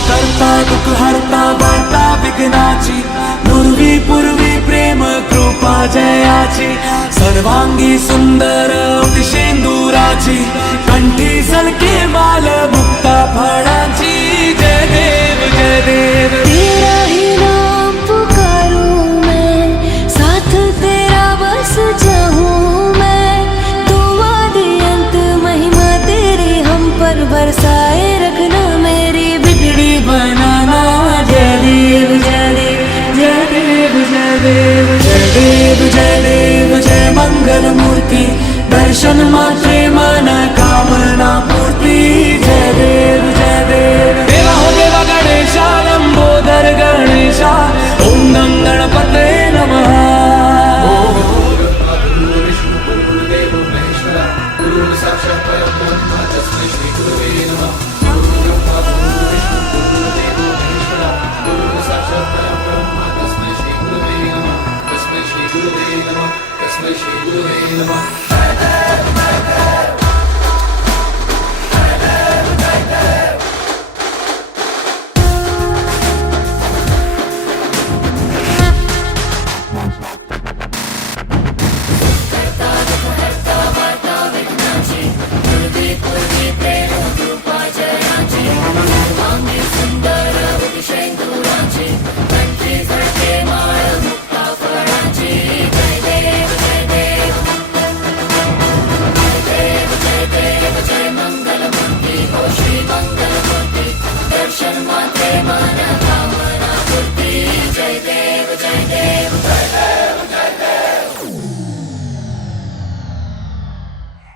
करता दुःख हरता वार्ता विघ्नाची, पूर्वी पूर्वी प्रेम कृपा जयाची, सर्वांगी सुंदर शेंदुराची, कंठी सलके माल मुक्ता फळाची। जय देव जय देव, तेरा ही नाम पुकारूं मैं, साथ तेरा बस चाहूं मैं। तू आदि अंत महिमा तेरी हम पर बरसाए रखना, मेरी बिगड़ी बनाना। जय देव जय देव जय देव जय देव जय देव जय देव जय मंगल मूर्ति, दर्शन मात्र